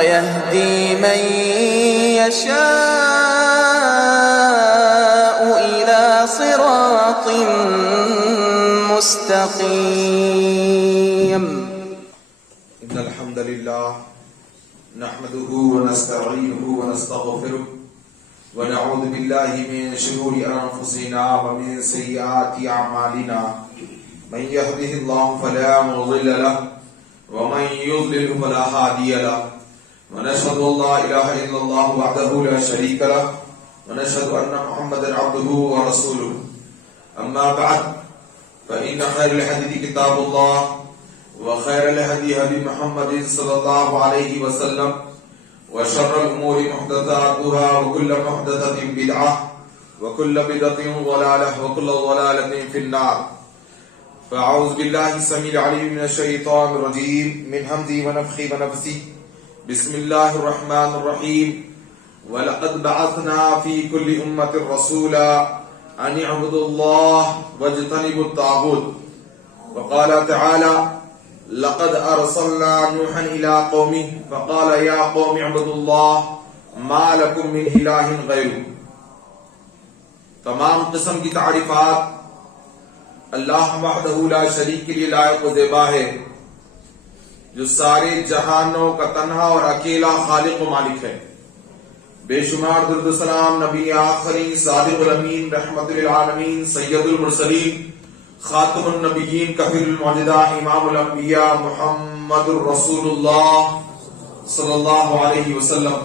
ويهدي من يشاء إلى صراط مستقيم. إن الحمد لله نحمده ونستعينه ونستغفره ونعوذ بالله من شرور أنفسنا ومن سيئات أعمالنا من يهده الله فلا مضل له ومن يضلل فلا هادي له ونشهد أن لا إله إلا الله وحده لا شريك له ونشهد أن محمدا عبده ورسوله. أما بعد فإن خير الحديث كتاب الله وخير الهدي هدي محمد صلى الله عليه وسلم وشر الأمور محدثاتها وكل محدثة بدعة وكل بدعة ضلالة وكل ضلالة في النار. فأعوذ بالله السميع العليم من الشيطان الرجيم من همزه ونفخه ونفثه. بسم الله الرحمن الرحيم. ولقد بعثنا في كل أمة رسولا أن اعبدوا الله واجتنبوا الطاغوت. وقال تعالى لقد أرسلنا نوحا إلى قومه فقال يا قوم اعبدوا الله ما لكم من إله غيره. تمام قسم کی تعریفات اللہ وحدہ لا شریک کے لیے لائق و زیبا ہے، جو سارے جہانوں کا تنہا اور اکیلا خالق و مالک ہے. بے شمار درود و سلام نبی آخری صادق الامین رحمت للعالمین سید المرسلین خاتم النبیین کفیل المعجزہ امام الانبیاء محمد الرسول اللہ صلی اللہ علیہ وسلم.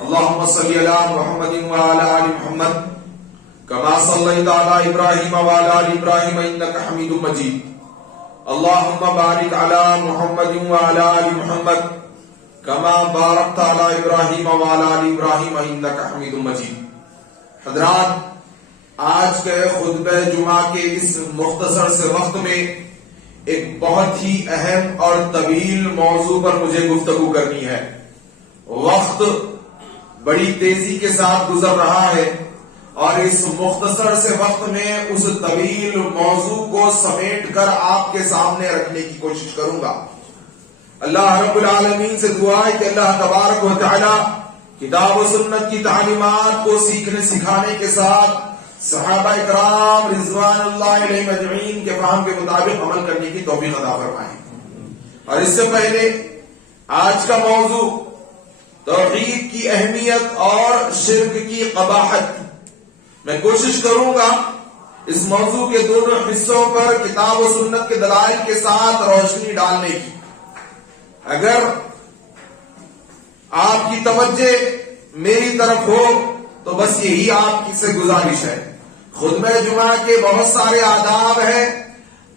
اللہم صلی علی محمد وعلی آل محمد کما صلیت علی ابراہیم وعلی آل ابراہیم انک حمید مجید. اللہم بارک علی محمد وعلی آل محمد کما بارکت علی ابراہیم وعلی آل ابراہیم انک حمید مجید. حضرات، آج کے خطبہ جمعہ کے اس مختصر سے وقت میں ایک بہت ہی اہم اور طویل موضوع پر مجھے گفتگو کرنی ہے. وقت بڑی تیزی کے ساتھ گزر رہا ہے اور اس مختصر سے وقت میں اس طویل موضوع کو سمیٹ کر آپ کے سامنے رکھنے کی کوشش کروں گا. اللہ رب العالمین سے دعا ہے کہ اللہ تبارک و تعالی کتاب و سنت کی تعلیمات کو سیکھنے سکھانے کے ساتھ صحابہ اکرام رضوان اللہ علیہم اجمعین کے فہم کے مطابق عمل کرنے کی توفیق عطا فرمائے. اور اس سے پہلے آج کا موضوع توحید کی اہمیت اور شرک کی قباحت. میں کوشش کروں گا اس موضوع کے دونوں حصوں پر کتاب و سنت کے دلائل کے ساتھ روشنی ڈالنے کی. اگر آپ کی توجہ میری طرف ہو تو بس یہی آپ کی سے گزارش ہے. خطبہ جمعہ کے بہت سارے آداب ہیں،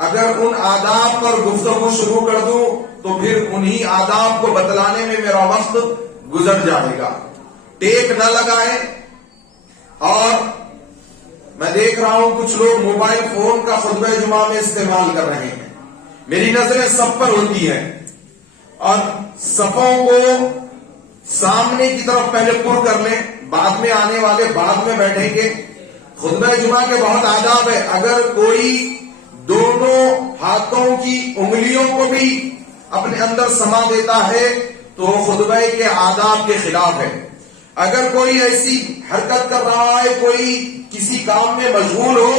اگر ان آداب پر گفتگو شروع کر دوں تو پھر انہی آداب کو بتلانے میں میرا وقت گزر جائے گا. ٹیک نہ لگائیں. اور میں دیکھ رہا ہوں کچھ لوگ موبائل فون کا خطبہ جمعہ میں استعمال کر رہے ہیں. میری نظریں سب پر ہوتی ہیں اور صفوں کو سامنے کی طرف پہلے پر کر لیں، بعد میں آنے والے بعد میں بیٹھیں گے. خطبہ جمعہ کے بہت آداب ہے. اگر کوئی دونوں ہاتھوں کی انگلیوں کو بھی اپنے اندر سما دیتا ہے تو خطبہ کے آداب کے خلاف ہے. اگر کوئی ایسی حرکت کر رہا ہے، کوئی کسی کام میں مشغول ہو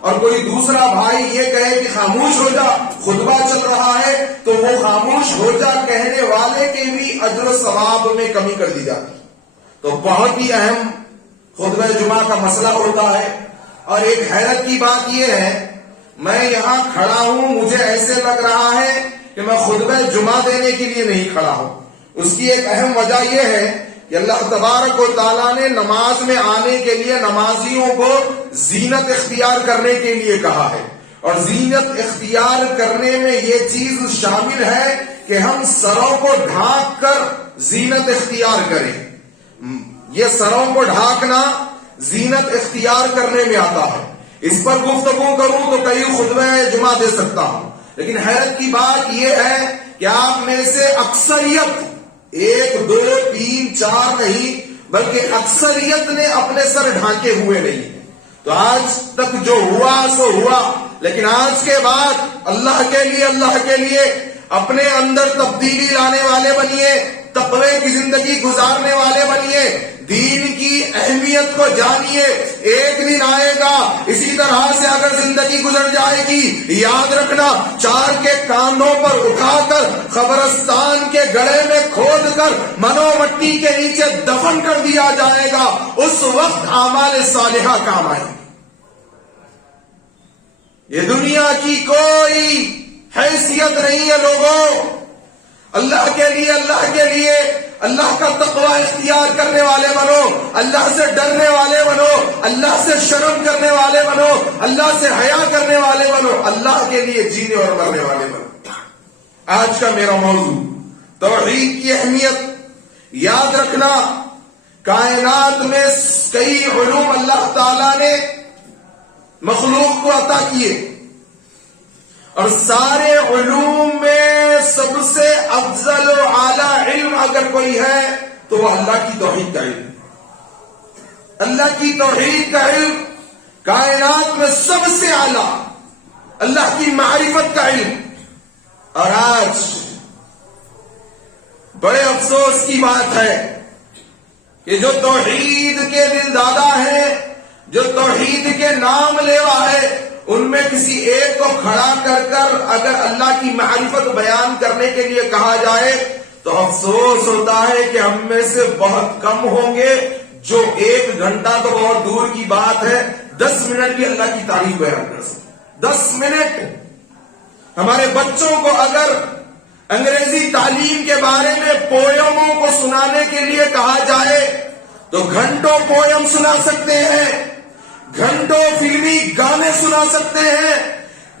اور کوئی دوسرا بھائی یہ کہے کہ خاموش ہو جا خطبہ چل رہا ہے تو وہ خاموش ہو جا کہنے والے کے بھی اجر و ثواب میں کمی کر دی جاتی. تو بہت ہی اہم خطبہ جمعہ کا مسئلہ ہوتا ہے. اور ایک حیرت کی بات یہ ہے، میں یہاں کھڑا ہوں، مجھے ایسے لگ رہا ہے کہ میں خطبہ جمعہ دینے کے لیے نہیں کھڑا ہوں. اس کی ایک اہم وجہ یہ ہے کہ اللہ تبارک و تعالیٰ نے نماز میں آنے کے لیے نمازیوں کو زینت اختیار کرنے کے لیے کہا ہے. اور زینت اختیار کرنے میں یہ چیز شامل ہے کہ ہم سروں کو ڈھانک کر زینت اختیار کریں. یہ سروں کو ڈھانکنا زینت اختیار کرنے میں آتا ہے. اس پر گفتگو کروں تو کئی خطبہ جمعہ دے سکتا ہوں، لیکن حیرت کی بات یہ ہے کہ آپ میں سے اکثریت 1 2 3 4 نہیں بلکہ اکثریت نے اپنے سر ڈھانکے ہوئے نہیں. تو آج تک جو ہوا سو ہوا، لیکن آج کے بعد اللہ کے لیے اپنے اندر تبدیلی لانے والے بنیے. تقوی کی زندگی گزارنے والے بنیے، دین کی اہمیت کو جانیے. ایک دن آئے گا اسی طرح سے اگر زندگی گزر جائے گی، یاد رکھنا 4 کے کاندھوں پر اٹھا کر قبرستان کے گڑھے میں کھود کر منو مٹی کے نیچے دفن کر دیا جائے گا. اس وقت اعمال صالحہ کام آئے گی. یہ دنیا کی کوئی حیثیت نہیں ہے لوگوں. اللہ کے لیے اللہ کا تقوی اختیار کرنے والے بنو، اللہ سے ڈرنے والے بنو، اللہ سے شرم کرنے والے بنو، اللہ سے حیا کرنے والے بنو، اللہ کے لیے جینے اور مرنے والے بنو. آج کا میرا موضوع توحید کی اہمیت. یاد رکھنا کائنات میں کئی علوم اللہ تعالی نے مخلوق کو عطا کیے، اور سارے علوم میں سب سے افضل و اعلی علم اگر کوئی ہے تو وہ اللہ کی توحید کا علم. اللہ کی توحید کا علم کائنات میں سب سے اعلی، اللہ کی معرفت کا علم. اور آج بڑے افسوس کی بات ہے کہ جو توحید کے دل دادا ہیں، جو توحید کے نام لیوا ہے، ان میں کسی ایک کو کھڑا کر اگر اللہ کی معرفت بیان کرنے کے لیے کہا جائے تو افسوس ہوتا ہے کہ ہم میں سے بہت کم ہوں گے جو 1 گھنٹہ تو بہت دور کی بات ہے 10 منٹ بھی اللہ کی تعریف بیان کر سکتے. 10 منٹ. ہمارے بچوں کو اگر انگریزی تعلیم کے بارے میں پویموں کو سنانے کے لیے کہا جائے تو گھنٹوں پویم سنا سکتے ہیں، گھنٹوں فلمی گانے سنا سکتے ہیں،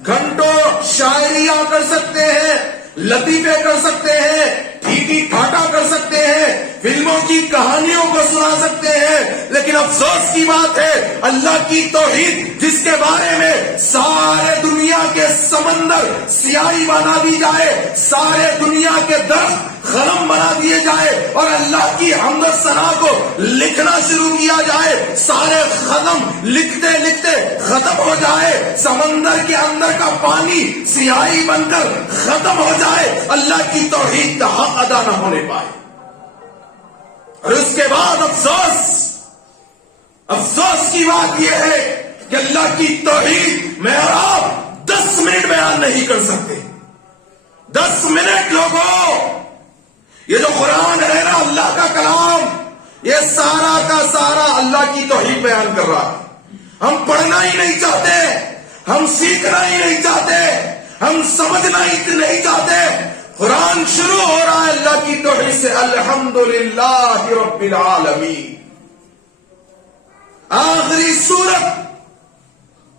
گھنٹوں شاعریاں کر سکتے ہیں، لطیفے کر سکتے ہیں، ٹھیکی ٹھاٹا کر سکتے ہیں، فلموں کی کہانیوں کو سنا سکتے ہیں. لیکن افسوس کی بات ہے اللہ کی توحید جس کے بارے میں سارے دنیا کے سمندر سیاہی بنا دی جائے، سارے دنیا کے درخت قلم بنا دیے جائے اور اللہ کی حمد و ثنا کو لکھنا شروع کیا جائے، سارے قدم لکھتے لکھتے ختم ہو جائے، سمندر کے اندر کا پانی سیاہی بن کر ختم ہو جائے، اللہ کی توحید کا حق ادا نہ ہونے پائے. اور اس کے بعد افسوس کی بات یہ ہے کہ اللہ کی توحید میں اور آپ 10 منٹ بیان نہیں کر سکتے. 10 منٹ لوگوں، یہ جو قرآن ہے نا اللہ کا کلام، یہ سارا کا سارا اللہ کی توحید بیان کر رہا ہے. ہم پڑھنا ہی نہیں چاہتے، ہم سیکھنا ہی نہیں چاہتے، ہم سمجھنا ہی نہیں چاہتے. قرآن شروع ہو رہا ہے اللہ کی توحید سے، الحمدللہ رب العالمین. آخری سورت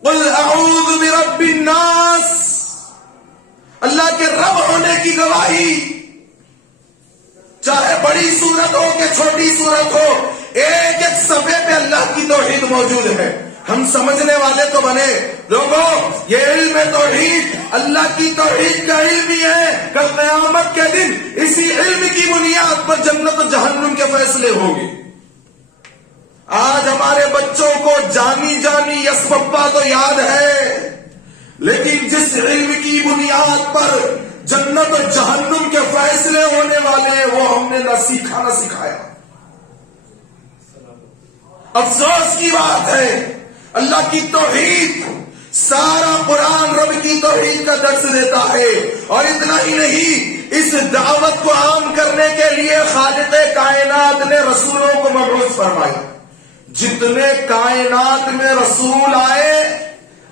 قل اعوذ برب الناس، اللہ کے رب ہونے کی گواہی. چاہے بڑی صورت ہو کہ چھوٹی صورت ہو، ایک ایک صفحے پہ اللہ کی توحید موجود ہے. ہم سمجھنے والے تو بنے. لوگوں، یہ علم توحید اللہ کی توحید کا علم ہی ہے. کل قیامت کے دن اسی علم کی بنیاد پر جنت و جہنم کے فیصلے ہوں گے. آج ہمارے بچوں کو جانی یس پپا تو یاد ہے، لیکن جس علم کی بنیاد پر جنت و جہنم کے فیصلے ہونے والے ہیں وہ ہم نے نہ سیکھا نہ سکھایا. افسوس کی بات ہے اللہ کی توحید، سارا قرآن رب کی توحید کا درس دیتا ہے. اور اتنا ہی نہیں، اس دعوت کو عام کرنے کے لیے خالق کائنات نے رسولوں کو مبعوث فرمایا. جتنے کائنات میں رسول آئے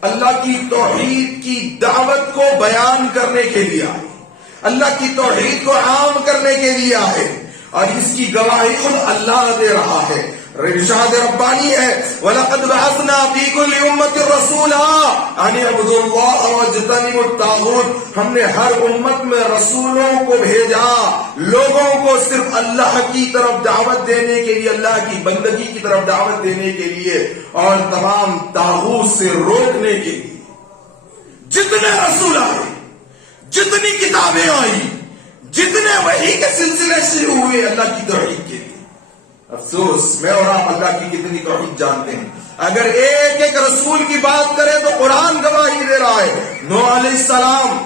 اللہ کی توحید کی دعوت کو بیان کرنے کے لیے آئے، اللہ کی توحید کو عام کرنے کے لیے آئے. اور اس کی گواہی خود اللہ دے رہا ہے. ارشاد ربانی ہے وَلَقَدْ بَعَثْنَا فِي كُلِّ أُمَّةٍ رَسُولًا أَنِ اعْبُدُوا اللَّهَ وَاجْتَنِبُوا الطَّاغُوتَ. ہم نے ہر امت میں رسولوں کو بھیجا، لوگوں کو صرف اللہ کی طرف دعوت دینے کے لیے، اللہ کی بندگی کی طرف دعوت دینے کے لیے اور تمام طاغوت سے روکنے کے لیے. جتنے رسول آئے، جتنی کتابیں آئی، جتنے وحی کے سلسلے شروع ہوئے اللہ کی توحید کے لیے. افسوس، میں اور آپ اللہ کی کتنی توحید جانتے ہیں. اگر ایک ایک رسول کی بات کریں تو قرآن گواہی دے رہا ہے. نوح علیہ السلام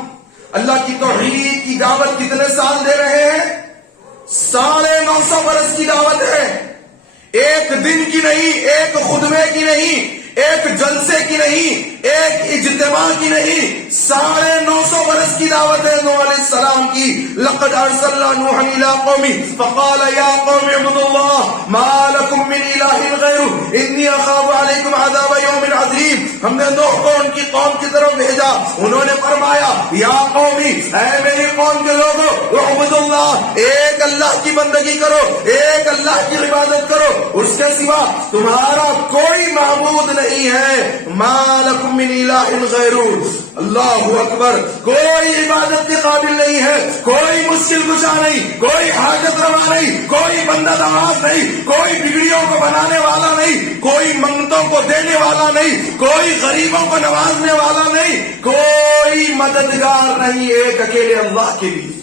اللہ کی توحید کی دعوت کتنے سال دے رہے ہیں؟ 950 برس کی دعوت ہے، ایک دن کی نہیں، ایک خطبے کی نہیں، ایک جلسے کی نہیں، ایک اجتماع کی نہیں، 950 برس کی دعوت ہے نوح علیہ السلام کی. لقد ارسلنا نوحا الى قومه فقال يا قوم اعبدوا الله ما لكم من اله غيره اني اخاف عليكم عذاب يوم عظيم. ہم نے نوح کو ان کی قوم کی طرف بھیجا، انہوں نے فرمایا یا قومی، اے میری قوم کے لوگوں، اعبدوا اللہ، ایک اللہ کی بندگی کرو، ایک اللہ کی عبادت کرو، اس کے سوا تمہارا کوئی معبود نہیں ہے. ما لکم من الہ غیرہ، اللہ اکبر، کوئی عبادت کے قابل نہیں ہے، کوئی مشکل کشا نہیں، کوئی حاجت روا نہیں، کوئی بندہ نواز نہیں، کوئی بگڑیوں کو بنانے والا نہیں، کوئی منگتوں کو دینے والا نہیں، کوئی غریبوں کو نوازنے والا نہیں، کوئی مددگار نہیں، ایک اکیلے اللہ کے لیے.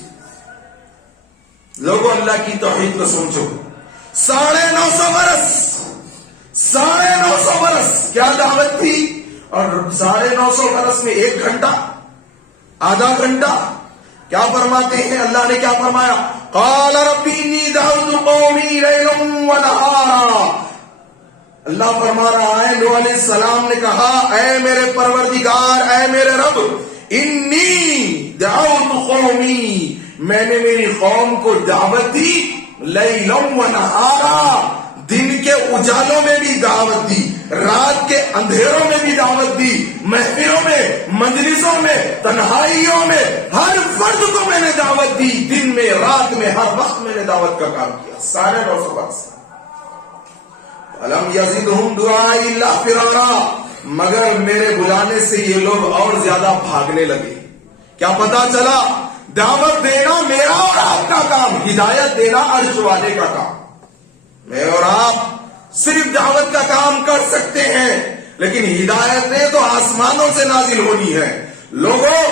لوگوں اللہ کی توحید کو سوچو. 950 برس، 950 برس کیا دعوت تھی، اور 950 برس میں 1 گھنٹہ، آدھا گھنٹہ. کیا فرماتے ہیں اللہ نے، کیا فرمایا؟ قال رب انی دعوت قومی لیلا ونہارا. اللہ فرما رہا ہے نوح علیہ السلام نے کہا اے میرے پروردگار، اے میرے رب، انی دعوت قومی، میں نے میری قوم کو دعوت دی، لیلا ونہارا، دن کے اجالوں میں بھی دعوت دی، رات کے اندھیروں میں بھی دعوت دی، محفلوں میں، مجلسوں میں، تنہائیوں میں، ہر فرد کو میں نے دعوت دی، دن میں، رات میں، ہر وقت میں نے دعوت کا کام کیا. 950 برس. الم یزدہم دعائی الا فرارا، مگر میرے بلانے سے یہ لوگ اور زیادہ بھاگنے لگے. کیا پتا چلا؟ دعوت دینا میرا اور آپ کا کام، ہدایت دینا عرش والے کا کام. میں اور آپ صرف دعوت کا کام کر سکتے ہیں، لیکن ہدایتیں تو آسمانوں سے نازل ہونی ہے. لوگوں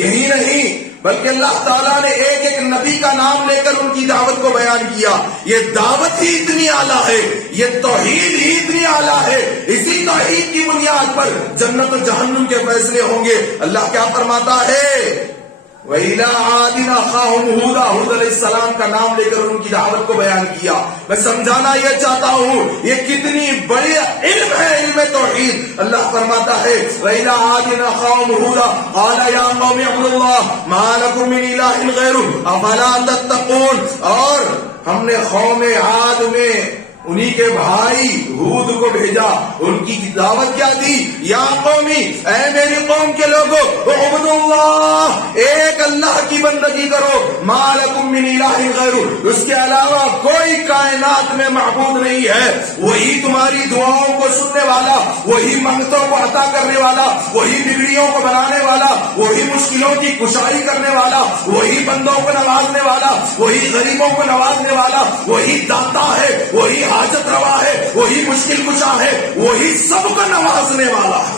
یہی نہیں بلکہ اللہ تعالیٰ نے ایک ایک نبی کا نام لے کر ان کی دعوت کو بیان کیا. یہ دعوت ہی اتنی اعلیٰ ہے، یہ توحید ہی اتنی اعلیٰ ہے، اسی توحید کی بنیاد پر جنت و جہنم کے فیصلے ہوں گے. اللہ کیا فرماتا ہے؟ وَإِلَىٰ عَادٍ أَخَاهُمْ هُودًا، ہود علیہ السلام کا نام لے کر ان کی دعوت کو بیان کیا. میں سمجھانا یہ چاہتا ہوں یہ کتنی بڑی علم ہے، علم توحید. اللہ فرماتا ہے وَإِلَىٰ عَادٍ أَخَاهُمْ هُودًا قَالَ يَا قَوْمِ اعْبُدُوا اللَّهَ مَا لَكُم مِّنْ إِلَٰهٍ غَيْرُهُ أَفَلَا تَتَّقُونَ. اور ہم نے قوم عاد میں انہی کے بھائی ہود کو بھیجا، ان کی دعوت کیا دی؟ یا قومی، اے میری قوم کے لوگوں، اعبدوا اللہ، ایک اللہ کی بندگی کرو، ما لکم من الہ غیرہ، اس کے علاوہ کوئی کائنات میں معبود نہیں ہے. وہی تمہاری دعاؤں کو سننے والا، وہی منگتوں کو عطا کرنے والا، وہی بگڑیوں کو بنانے والا، وہی مشکلوں کی کشائی کرنے والا، وہی بندوں کو نوازنے والا، وہی غریبوں کو نوازنے والا، وہی داتا ہے، وہی حاجت روا ہے، وہی مشکل کشا ہے، وہی سب کو نوازنے والا ہے.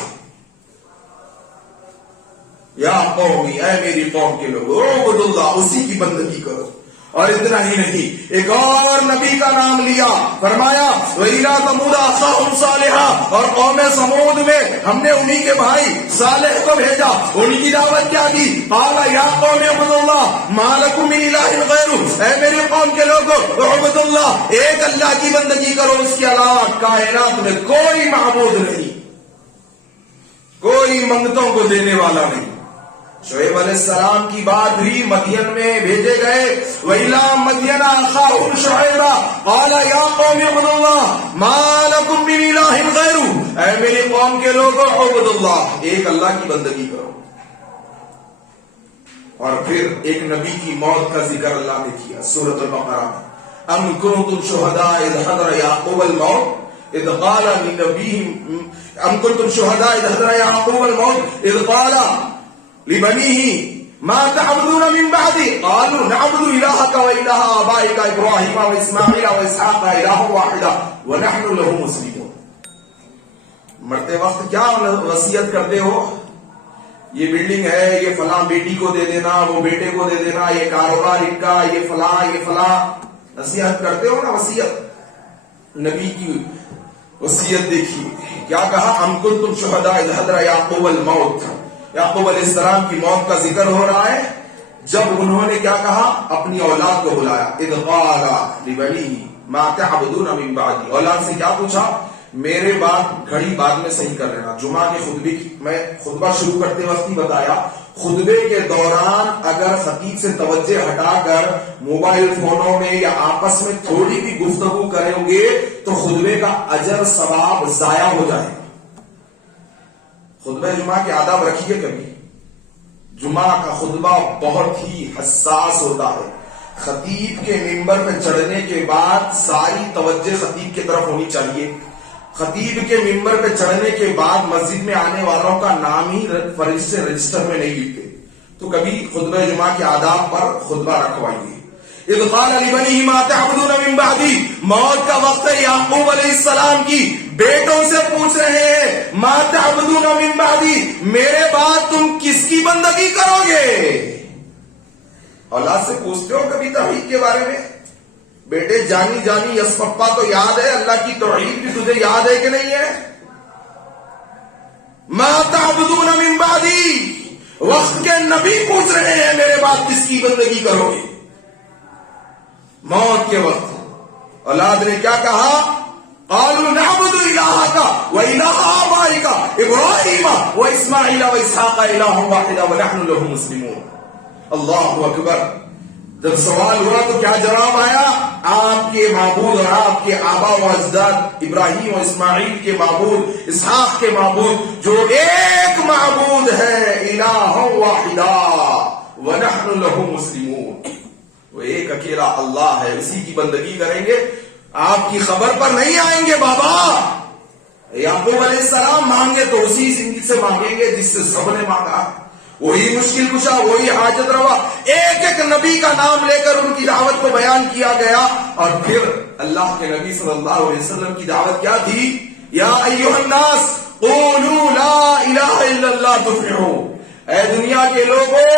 یا قومی، اے میری قوم کے لوگوں، اعبدوا اللہ، اسی کی بندگی کرو. اور اتنا ہی نہیں، ایک اور نبی کا نام لیا، فرمایا وَإِلَىٰ ثَمُودَ أَخَاهُمْ صَالِحًا، اور قوم سمود میں ہم نے انہی کے بھائی صالح کو بھیجا. ان کی دعوت کیا دی؟ قَالَ يَا قَوْمِ اعْبُدُوا اللَّهَ مَا لَكُم مِّنْ إِلَٰهٍ غَيْرُهُ، اے میری قوم کے لوگوں، اعبدوا اللہ، ایک اللہ کی بندگی کرو، اس کے علاوہ کائنات میں کوئی معبود نہیں، کوئی منگتوں کو دینے والا نہیں. شعیب علیہ السلام کی بات ہوئی، مدین میں بھیجے گئے. وَإِلَىٰ مَدْيَنَ أَخَاهُمْ شُعَيْبًا قَالَ يَا قَوْمِ اعْبُدُوا اللَّهَ مَا لَكُم مِّنْ إِلَٰهٍ غَيْرُهُ، اے میری قوم کے لوگوں، اعبدوا اللہ، ایک اللہ کی بندگی کرو. اور پھر ایک نبی کی موت کا ذکر اللہ نے کیا سورۃ البقرہ میں. أَمْ كُنتُمْ شُهَدَاءَ إِذْ حَضَرَ يَعْقُوبَ الْمَوْتُ إِذْ قَالَ لِنَبِيِّهِ أَمْ كُنتُمْ شُهَدَاءَ إِذْ حَضَرَ يَعْقُوبَ الْمَوْتُ إِذْ قَالَ لبنيه ما تعبدون من بعدي قالوا نعبد إلهك وإله آبائك إبراهيم وإسماعيل وإسحاق إله واحدا ونحن له مسلمون. مرتے وقت کیا وصیت کرتے ہو؟ یہ بلڈنگ ہے، یہ فلاں بیٹی کو دے دینا، وہ بیٹے کو دے دینا، یہ کاروبار ان کا، یہ فلاں نصیحت کرتے ہو نا. وصیت نبی کی وصیت دیکھیے کیا کہا؟ أَمْ كُنتُمْ شُهَدَاءَ إِذْ حَضَرَ يَعْقُوبَ الْمَوْتُ، یعقوب علیہ السلام کی موت کا ذکر ہو رہا ہے. جب انہوں نے کیا کہا؟ اپنی اولاد کو بلایا. اذ قال لبنیہ ما تعبدون من بعدی. اولاد سے کیا پوچھا؟ میرے بات گھڑی بعد میں صحیح کر لینا. جمعہ کے خطبے کی میں خطبہ شروع کرتے وقت ہی بتایا، خطبے کے دوران اگر خطیب سے توجہ ہٹا کر موبائل فونوں میں یا آپس میں تھوڑی بھی گفتگو کریں گے تو خطبے کا اجر ثواب ضائع ہو جائے گا. خطبہ جمعہ کے آداب رکھیے. کبھی جمعہ کا خطبہ بہت ہی حساس ہوتا ہے. خطیب کے ممبر پہ چڑھنے کے بعد ساری توجہ خطیب کی طرف ہونی چاہیے. خطیب کے ممبر پہ چڑھنے کے بعد مسجد میں آنے والوں کا نام ہی فرشتے رجسٹر میں نہیں لکھتے. تو کبھی خطبہ جمعہ کے آداب پر خطبہ رکھوائیے. اذ قال لبنیہ ما تعبدون من بعدی. موت کا وقت ہے. یعقوب علیہ السلام کی بیٹوں سے پوچھ رہے ہیں ما تعبدون من بعدی، میرے بعد تم کس کی بندگی کرو گے؟ اولاد سے پوچھتے ہو کبھی توحید کے بارے میں؟ بیٹے جانی جانی یس پپا تو یاد ہے، اللہ کی توحید بھی تجھے یاد ہے کہ نہیں ہے؟ ما تعبدون من بعدی، وقت کے نبی پوچھ رہے ہیں میرے بعد کس کی بندگی کرو گے؟ موت کے وقت اولاد نے کیا کہا؟ قالوا نعبد الہک والہ آبائک ابراہیم واسماعیل واسحاق الہ واحدا ونحن له مسلمون. اللہ اکبر. جب سوال ہوا تو کیا جواب آیا؟ آپ کے معبود اور آپ کے آبا و اجداد ابراہیم و اسماعیل کے معبود، اسحاق کے معبود، جو ایک معبود ہے، الہ واحدا ونحن له مسلمون، وہ ایک اکیلا اللہ ہے، اسی کی بندگی کریں گے. آپ کی خبر پر نہیں آئیں گے بابا. یعقوب علیہ السلام مانگے تو اسی سے مانگیں گے جس سے سب نے مانگا. وہی مشکل کشا، وہی حاجت روا. ایک ایک نبی کا نام لے کر ان کی دعوت کو بیان کیا گیا. اور پھر اللہ کے نبی صلی اللہ علیہ وسلم کی دعوت کیا تھی؟ یا ایھا الناس قولوا لا الہ الا اللہ تفلحوا. اے دنیا کے لوگوں،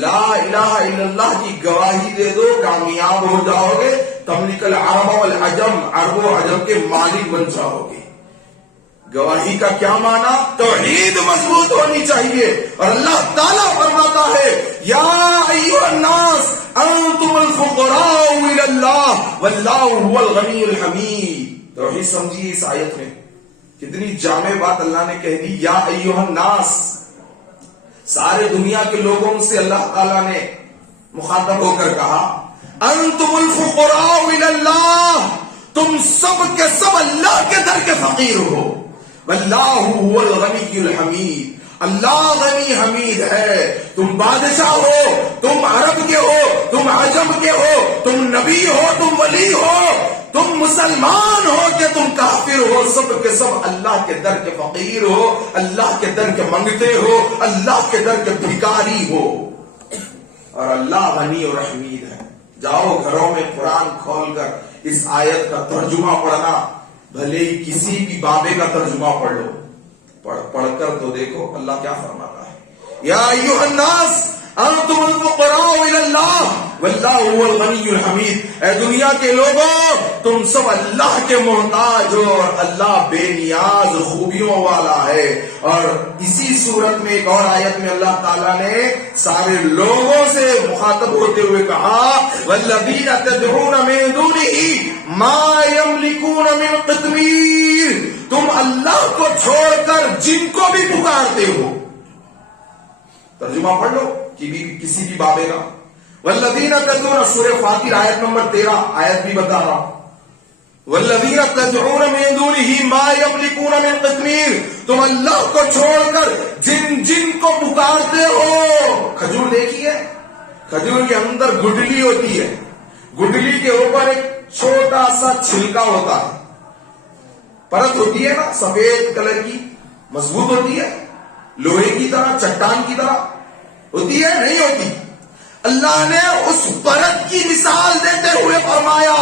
لا الہ الا اللہ کی گواہی دے دو، کامیاب ہو جاؤ گے. تملک العرب والعجم، عرب و عجم کے مالک بن جاؤ گے. گواہی کا کیا معنی؟ توحید مضبوط ہونی چاہیے. اور اللہ تعالیٰ فرماتا ہے یا ایھا الناس انتم الفقراء الی اللہ واللہ هو الغنی الحمید. توحید سمجھیے اس آیت میں کتنی جامع بات اللہ نے کہہ دی. یا ایھا الناس، سارے دنیا کے لوگوں سے اللہ تعالیٰ نے مخاطب ہو کر کہا انتم الفقراء الی اللہ، تم سب کے سب اللہ کے در کے فقیر ہو. واللہ هو الغنی الحمید، اللہ غنی حمید ہے. تم بادشاہ ہو، تم عرب کے ہو، تم عجم کے ہو، تم نبی ہو، تم ولی ہو، تم مسلمان ہو کہ تم کافر ہو، سب کے سب اللہ کے در کے فقیر ہو، اللہ کے در کے منگتے ہو، اللہ کے در کے بھکاری ہو. اور اللہ غنی اور حمید ہے. جاؤ گھروں میں قرآن کھول کر اس آیت کا ترجمہ پڑھنا، بھلے ہی کسی بھی بابے کا ترجمہ پڑھ لو، پڑھ کر تو دیکھو اللہ کیا فرماتا ہے. یا ایھا الناس انتم الفقراء الی اللہ واللہ هو الغنی الحمید. اے دنیا کے لوگوں، تم سب اللہ کے محتاج ہو اور اللہ بے نیاز خوبیوں والا ہے. اور اسی صورت میں ایک اور آیت میں اللہ تعالیٰ نے سارے لوگوں سے مخاطب ہوتے ہوئے کہا والذین تدعون من دونہ ما یملکون من قطمیر. تم اللہ کو چھوڑ کر جن کو بھی پکارتے ہو. ترجمہ پڑھ لو کسی بھی بابے کا. والذین تدعون، سورہ فاطر آیت نمبر 13، آیت بھی بتا رہا ہوں. والذین تدعون من دونہ ما یملکون من قطمیر. تم اللہ کو چھوڑ کر جن جن کو پکارتے ہو. کھجور دیکھیے، کھجور کے اندر گٹلی ہوتی ہے، گٹلی کے اوپر ایک چھوٹا سا چھلکا ہوتا ہے، پرت ہوتی ہے نا سفید کلر کی، مضبوط ہوتی ہے، لوہے کی طرح، چٹان کی طرح ہوتی ہے؟ نہیں ہوتی. اللہ نے اس پرت کی مثال دیتے ہوئے فرمایا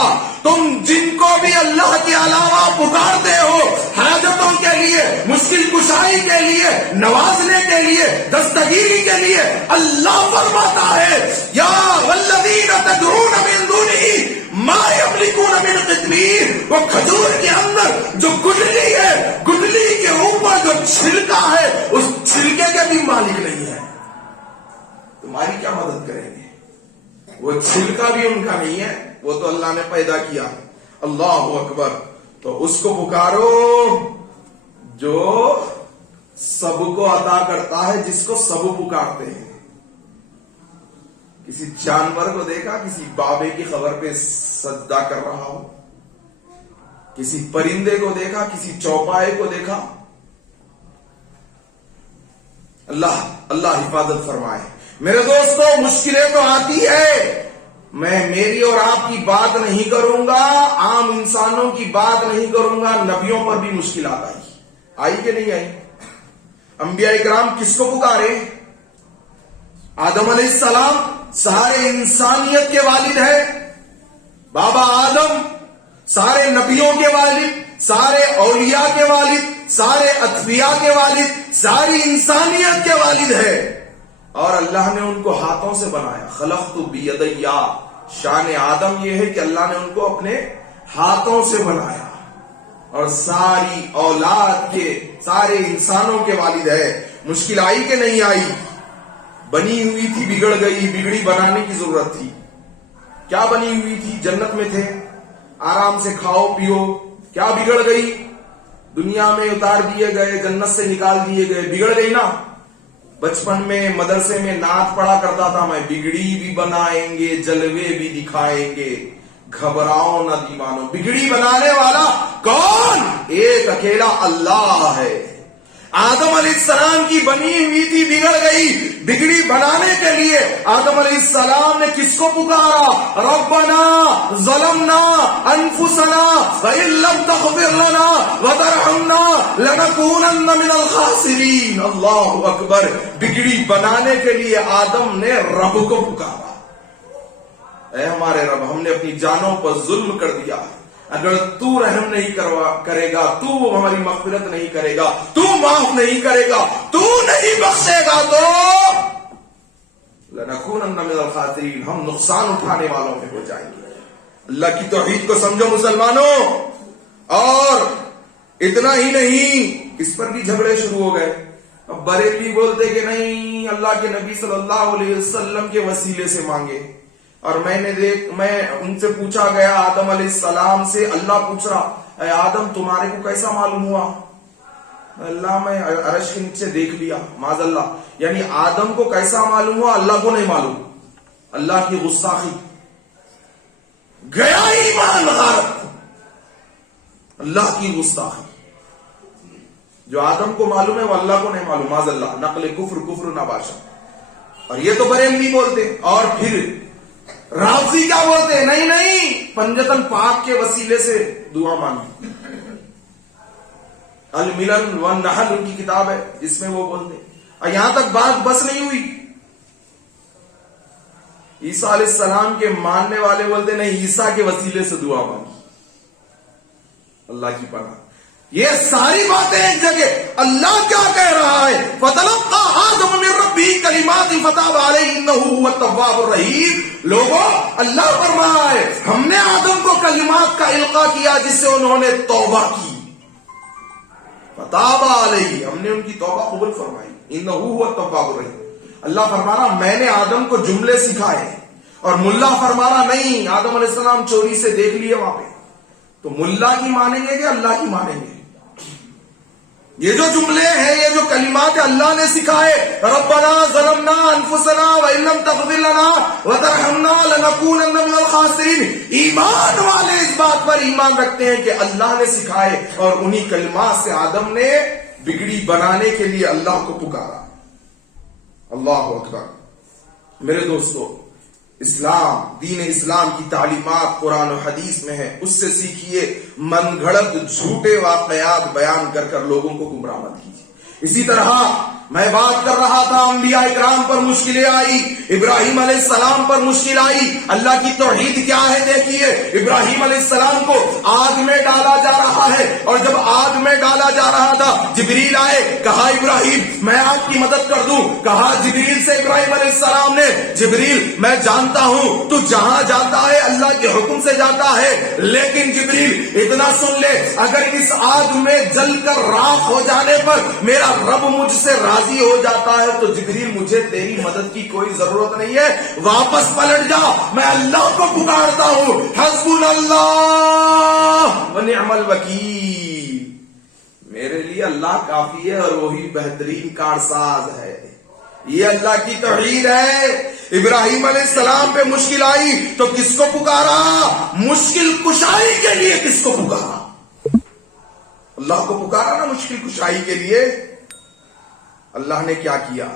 تم جن کو بھی اللہ کے علاوہ پکارتے ہو حاجتوں کے لیے، مشکل کشائی کے لیے، نوازنے کے لیے، دستگیری کے لیے، اللہ فرماتا ہے یا والذین تدعون من دونہ ما یملکون من قطمیر. وہ کھجور کے اندر جو گٹلی ہے، گٹلی کے اوپر جو چھلکا ہے، اس چھلکے کے بھی مالک نہیں ہے. تمہاری کیا مدد کریں گے؟ وہ چھلکا بھی ان کا نہیں ہے, وہ تو اللہ نے پیدا کیا ہے. اللہ اکبر. تو اس کو پکارو جو سب کو عطا کرتا ہے, جس کو سب پکارتے ہیں. کسی جانور کو دیکھا کسی بابے کی خبر پہ سجدہ کر رہا ہو؟ کسی پرندے کو دیکھا, کسی چوپائے کو دیکھا؟ اللہ حفاظت فرمائے. میرے دوستو, مشکلیں تو آتی ہے, میں میری اور آپ کی بات نہیں کروں گا, عام انسانوں کی بات نہیں کروں گا. نبیوں پر بھی مشکلات آئی کہ نہیں آئی؟ انبیاء کرام کس کو پکارے؟ آدم علیہ السلام سارے انسانیت کے والد ہے. بابا آدم سارے نبیوں کے والد, سارے اولیاء کے والد, سارے اتقیاء کے والد, ساری انسانیت کے والد ہے. اور اللہ نے ان کو ہاتھوں سے بنایا. خلقت بیدیا. شان آدم یہ ہے کہ اللہ نے ان کو اپنے ہاتھوں سے بنایا, اور ساری اولاد کے, سارے انسانوں کے والد ہے. مشکل آئی کہ نہیں آئی؟ بنی ہوئی تھی, بگڑ گئی, بگڑی بنانے کی ضرورت تھی. کیا بنی ہوئی تھی؟ جنت میں تھے, آرام سے کھاؤ پیو. کیا بگڑ گئی؟ دنیا میں اتار دیے گئے, جنت سے نکال دیے گئے, بگڑ گئی نا. بچپن میں مدرسے میں نعت پڑھا کرتا تھا میں, بگڑی بھی بنائیں گے, جلوے بھی دکھائیں گے, گھبراؤ نہ دیوانو. بگڑی بنانے والا کون؟ ایک اکیلا اللہ ہے. آدم علیہ السلام کی بنی ہوئی تھی, بگڑ گئی. بگڑی بنانے کے لیے آدم علیہ السلام نے کس کو پکارا؟ ربنا ظلمنا انفسنا وان لم تغفر لنا وترحمنا لنكونن من الخاسرین. اللہ اکبر. بگڑی بنانے کے لیے آدم نے رب کو پکارا. اے ہمارے رب, ہم نے اپنی جانوں پر ظلم کر دیا, اگر تو رحم نہیں کرے گا, تو ہماری مغفرت نہیں کرے گا, تو معاف نہیں کرے گا, تو نہیں بخشے گا, تو لنکونن من الخاسرین, ہم نقصان اٹھانے والوں میں ہو جائیں گے. اللہ کی توحید کو سمجھو مسلمانوں. اور اتنا ہی نہیں, اس پر بھی جھگڑے شروع ہو گئے. اب بریلوی بولتے کہ نہیں, اللہ کے نبی صلی اللہ علیہ وسلم کے وسیلے سے مانگے. اور میں ان سے پوچھا گیا, آدم علیہ السلام سے اللہ پوچھ رہا, اے آدم تمہارے کو کیسا معلوم ہوا؟ اللہ میں عرش کے نیچے دیکھ لیا. معاذ اللہ. یعنی آدم کو کیسا معلوم ہوا, اللہ کو نہیں معلوم. اللہ کی غصاخی, گیا ایمان غارت. اللہ کی غصاخی. جو آدم کو معلوم ہے وہ اللہ کو نہیں معلوم. معاذ اللہ. نقل کفر نباشا. اور یہ تو بریلوی بولتے. اور پھر رافضی کیا بولتے؟ نہیں, پنجتن پاک کے وسیلے سے دعا مانگی. الملن والنحل ان کی کتاب ہے جس میں وہ بولتے. اور یہاں تک بات بس نہیں ہوئی, عیسیٰ علیہ السلام کے ماننے والے بولتے نہیں, عیسیٰ کے وسیلے سے دعا مانگی. اللہ کی پناہ. یہ ساری باتیں ایک جگہ. اللہ کیا کہہ رہا ہے؟ فَتَلَقَّى آدَمُ مِن رَّبِّهِ كَلِمَاتٍ فَتَابَ عَلَيْهِ إِنَّهُ هُوَ التَّوَّابُ الرَّحِيمُ. لوگوں, اللہ فرما رہا ہے ہم نے آدم کو کلمات کا القاء کیا جس سے انہوں نے توبہ کی. فَتَابَ عَلَيْهِ, ہم نے ان کی توبہ قبول فرمائی. إِنَّهُ هُوَ التَّوَّابُ الرَّحِيمُ. اللہ فرما رہا میں نے آدم کو جملے سکھائے. اور ملا فرما رہا نہیں, آدم علیہ السلام چوری سے دیکھ لیے وہاں پہ. تو ملا کی مانیں گے کہ اللہ کی مانیں گے؟ یہ جو جملے ہیں, یہ جو کلمات اللہ نے سکھائے, ربنا ظلمنا انفسنا وان لم تغفر لنا وترحمنا لنكونن من الخاسرین. ایمان والے اس بات پر ایمان رکھتے ہیں کہ اللہ نے سکھائے, اور انہی کلمات سے آدم نے بگڑی بنانے کے لیے اللہ کو پکارا. اللہ اکبر. میرے دوستو, اسلام, دین اسلام کی تعلیمات قرآن و حدیث میں ہے, اس سے سیکھیے. من گھڑت جھوٹے واقعات بیان کر کر لوگوں کو گمراہ مت کیجیے. اسی طرح میں بات کر رہا تھا, انبیاء اکرام پر مشکلیں آئی, ابراہیم علیہ السلام پر مشکل آئی. اللہ کی توحید کیا ہے دیکھیے. ابراہیم علیہ السلام کو آگ میں ڈالا جا رہا ہے, اور جب آگ میں ڈالا جا رہا تھا جبریل آئے, کہا ابراہیم میں آپ کی مدد کر دوں. کہا جبریل سے ابراہیم علیہ السلام نے, جبریل میں جانتا ہوں تو جہاں جاتا ہے اللہ کے حکم سے جاتا ہے, لیکن جبریل اتنا سن لے, اگر اس آگ میں جل کر راکھ ہو جانے پر میرا رب مجھ سے راضی راضی ہو جاتا ہے تو جبریل مجھے تیری مدد کی کوئی ضرورت نہیں ہے، واپس پلٹ جا، میں اللہ کو پکارتا ہوں، حسبنا اللہ ونعم الوکیل، میرے لیے اللہ کافی ہے اور وہی بہترین کارساز ہے۔ یہ اللہ کی توحید ہے۔ ابراہیم علیہ السلام پہ مشکل آئی تو کس کو پکارا؟ مشکل کشائی کے لیے کس کو پکارا؟ اللہ کو پکارا نا مشکل کشائی کے لیے۔ اللہ نے کیا کیا؟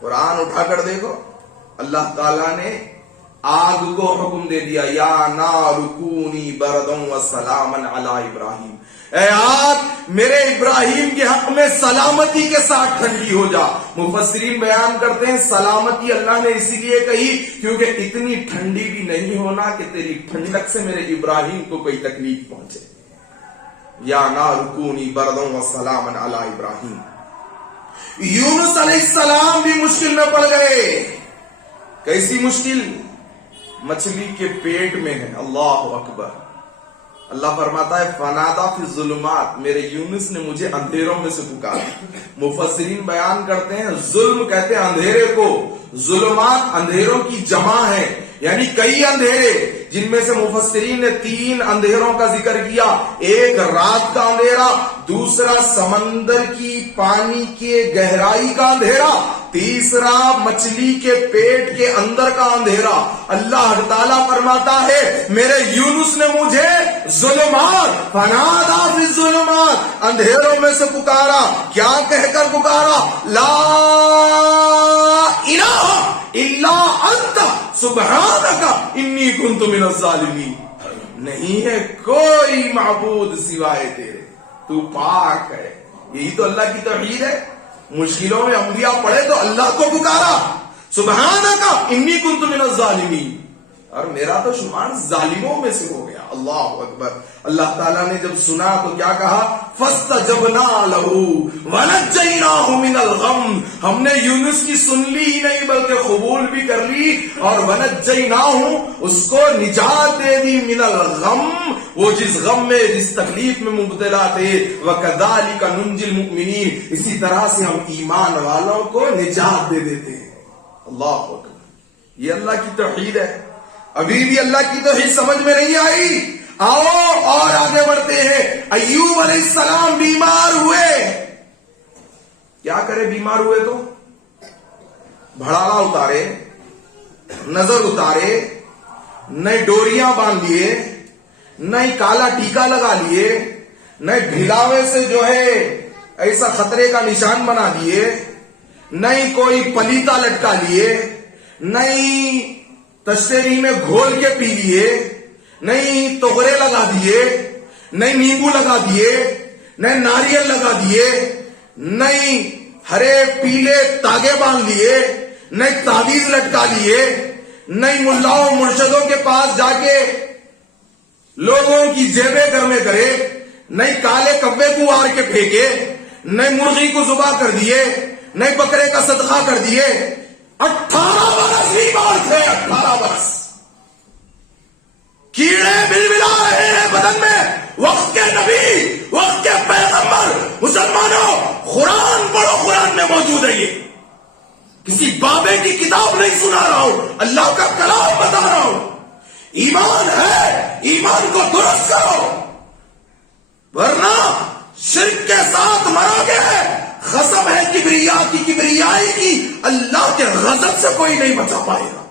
قرآن اٹھا کر دیکھو، اللہ تعالیٰ نے آگ کو حکم دے دیا، یا نار کونی بردن و سلاما علی ابراہیم، اے آگ میرے ابراہیم کے حق میں سلامتی کے ساتھ ٹھنڈی ہو جا۔ مفسرین بیان کرتے ہیں سلامتی اللہ نے اسی لیے کہی کیونکہ اتنی ٹھنڈی بھی نہیں ہونا کہ تیری ٹھنڈک سے میرے ابراہیم کو کوئی تکلیف پہنچے۔ یا نار کونی بردن و سلاما علی ابراہیم۔ یونس علیہ السلام بھی مشکل میں پڑ گئے۔ کیسی مشکل؟ مچھلی کے پیٹ میں ہے۔ اللہ اکبر۔ اللہ فرماتا ہے فنادا فی الظلمات، میرے یونس نے مجھے اندھیروں میں سے پکارا۔ مفسرین بیان کرتے ہیں ظلم کہتے ہیں اندھیرے کو، ظلمات اندھیروں کی جمع ہے، یعنی کئی اندھیرے، جن میں سے مفسرین نے 3 اندھیروں کا ذکر کیا، ایک رات کا اندھیرا، دوسرا سمندر کی پانی کے گہرائی کا اندھیرا، تیسرا مچھلی کے پیٹ کے اندر کا اندھیرا۔ اللہ تعالیٰ فرماتا ہے میرے یونس نے مجھے ظلمات فنادا فی الظلمات، اندھیروں میں سے پکارا۔ کیا کہہ کر پکارا؟ لا الہ الا انت سبحانک انی کنت من الظالمین، نہیں ہے کوئی معبود سوائے تیرے، تو پاک ہے۔ یہی تو اللہ کی توحید ہے۔ مشکلوں میں انبیاء پڑے تو اللہ کو پکارا، سبحانک انی کنت من الظالمین، اور میرا تو شمار ظالموں میں سے ہو گیا۔ اللہ اکبر۔ اللہ تعالیٰ نے جب سنا تو کیا کہا؟ فاستجبنا لہ ونجیناہ من الغم، ہم نے یونس کی سن لی ہی نہیں بلکہ قبول بھی کر لی، اور ونجیناہ اس کو نجات دے دی، من الغم وہ جس غم میں جس تکلیف میں مبتلا تھے، وکذالک ننجی المؤمنین، اسی طرح سے ہم ایمان والوں کو نجات دے دیتے ہیں۔ اللہ اکبر۔ یہ اللہ کی توحید ہے۔ ابھی بھی اللہ کی توحید سمجھ میں نہیں آئی؟ آؤ اور آگے بڑھتے ہیں۔ ایوب علیہ السلام بیمار ہوئے، کیا کرے؟ بیمار ہوئے تو بھڑالا اتارے، نظر اتارے، نئے ڈوریاں باندھ لیے، نئے کالا ٹیکا لگا لیے، نئے ڈھلاوے سے جو ہے ایسا خطرے کا نشان بنا دیے، نئی کوئی پلیتا لٹکا لیے، نئی تشتری میں گھول کے پی لیے، نئی توغرے لگا دیے، نئی نیمبو لگا دیے، نئے ناریل لگا دیے، نئی ہرے پیلے تاگے باندھ لیے، نئی تعویذ لٹکا لیے، نئی ملاؤں مرشدوں کے پاس جا کے لوگوں کی جیبیں گرمے کرے، نئی کالے کبے کو وار کے پھینکے، نئی مرغی کو ذبح کر دیے، نئی بکرے کا صدقہ کر دیے۔ 18 برس بیمار تھے، 18 برس، کیڑے بلبلا رہے ہیں بدن میں۔ وقت کے نبی، وقت کے پیغمبر، مسلمانوں قرآن پڑھو، قرآن میں موجود ہے۔ یہ کسی بابے کی کتاب نہیں سنا رہا ہوں، اللہ کا کلام بتا رہا ہوں۔ ایمان ہے، ایمان کو درست کرو، ورنہ شرک کے ساتھ مرو گے۔ قسم ہے کبریائی کی، اللہ کے غضب سے کوئی نہیں بچا پائے گا۔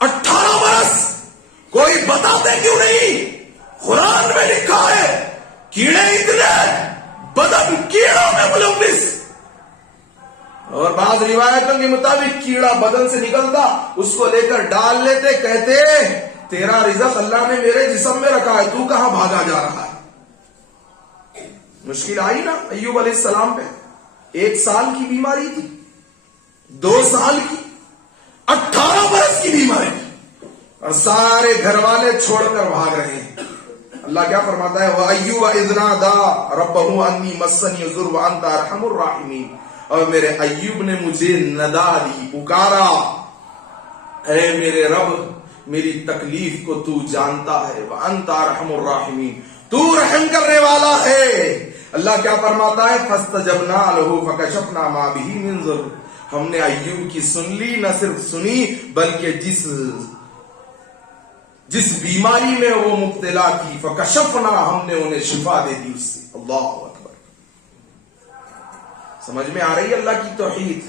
18 برس کوئی بتاتے کیوں نہیں؟ قرآن میں لکھا ہے کیڑے اتنے، بدن کیڑوں میں ملوث، اور بعض روایتوں کے مطابق کیڑا بدن سے نکلتا، اس کو لے کر ڈال لیتے، کہتے تیرا رزق اللہ نے میرے جسم میں رکھا ہے، تو کہاں بھاگا جا رہا ہے؟ مشکل آئی نا ایوب علیہ السلام پہ۔ 1 سال کی بیماری تھی، 2 سال کی، 18 برس کی بیماری، اور سارے گھر والے چھوڑ کر بھاگ رہے ہیں۔ اللہ کیا فرماتا ہے؟ وَأَيُّوبَ إِذْ نَادَىٰ رَبَّهُ أَنِّي مَسَّنِيَ الضُّرُّ وَأَنْتَ أَرْحَمُ الرَّاحِمِينَ، اور میرے ایوب نے مجھے ندا دی، پکارا، اے میرے رب میری تکلیف کو تو جانتا ہے، وَأَنْتَ أَرْحَمُ الرَّاحِمِينَ، تو رحم کرنے والا ہے۔ اللہ کیا فرماتا ہے؟ فاستجبنا له فکشفنا ما به من ضر. ہم نے ایوب کی سن لی، نہ صرف سنی بلکہ جس بیماری میں وہ مبتلا کی، فکشفنا، ہم نے انہیں شفا دے دی اس سے. اللہ اکبر. سمجھ میں آ رہی ہے اللہ کی توحید؟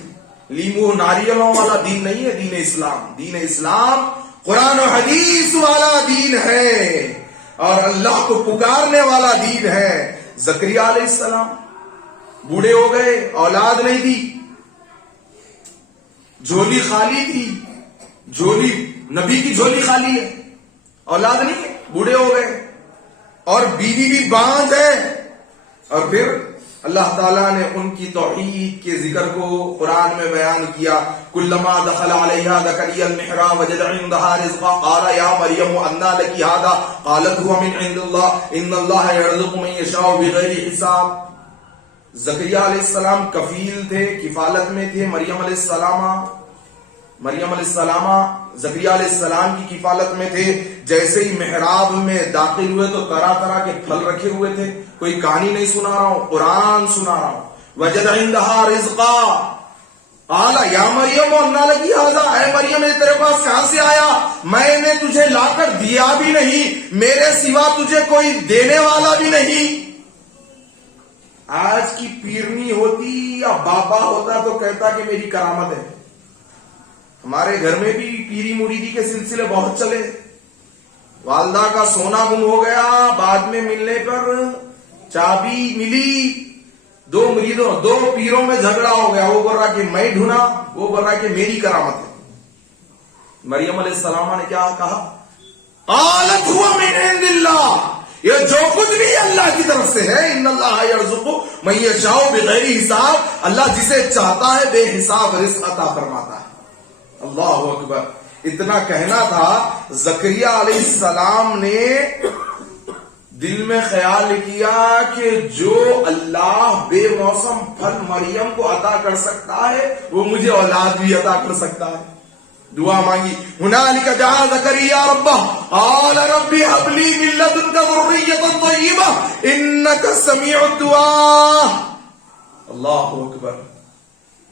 لیمو ناریلوں والا دین نہیں ہے دین اسلام. دین اسلام قرآن و حدیث والا دین ہے اور اللہ کو پکارنے والا دین ہے. زکریا علیہ السلام بوڑھے ہو گئے، اولاد نہیں تھی، جھولی خالی تھی. جھولی، نبی کی جھولی خالی ہے، اولاد نہیں ہے، بوڑھے ہو گئے، اور بیوی بھی بانجھ ہے. اور پھر اللہ تعالیٰ نے ان کی توحید کے ذکر کو قرآن میں بیان کیا. کلما دخل علیہا زکریا المحراب وجد عندہا رزقا قال یا مریم انا لکی ھذا قالت هو من عند اللہ ان اللہ یرزق من یشاء بغیر حساب. زکریا علیہ السلام کفیل تھے، کفالت میں تھے. مریم علیہ السلام زکریا علیہ السلام کی کفالت میں تھے. جیسے ہی محراب میں داخل ہوئے تو طرح طرح کے پھل رکھے ہوئے تھے. کوئی کہانی نہیں سنا رہا ہوں، قرآن سنا رہا ہوں. وجد عندہا رزقا قال یا مریم انا لکی ھذا، اے مریم یہ تیرے پاس کہاں سے آیا؟ میں نے تجھے لا کر دیا بھی نہیں، میرے سوا تجھے کوئی دینے والا بھی نہیں. آج کی پیرنی ہوتی یا بابا ہوتا تو کہتا کہ میری کرامت ہے. ہمارے گھر میں بھی پیری مریدی کے سلسلے بہت چلے. والدہ کا سونا گم ہو گیا، بعد میں ملنے پر چابی ملی. دو پیروں میں جھگڑا ہو گیا. وہ بول رہا کہ میں ڈھونڈا، وہ بول رہا کہ میری کرامت ہے. مریم علیہ السلام نے کیا کہا؟ قالت هو من عند اللہ، یہ جو کچھ بھی اللہ کی طرف سے ہے. ان اللہ یرزق من یشاء بغیر حساب، اللہ جسے چاہتا ہے بے حساب رزق عطا فرماتا ہے. اللہ اکبر. اتنا کہنا تھا. زکریا علیہ السلام نے دل میں خیال کیا کہ جو اللہ بے موسم پھل مریم کو عطا کر سکتا ہے وہ مجھے اولاد بھی عطا کر سکتا ہے. دعا مانگی. ہنالک دعا زکریا ربہ قال رب هب لي من لدنك ذرية طیبة انك سمیع الدعاء. اللہ اکبر.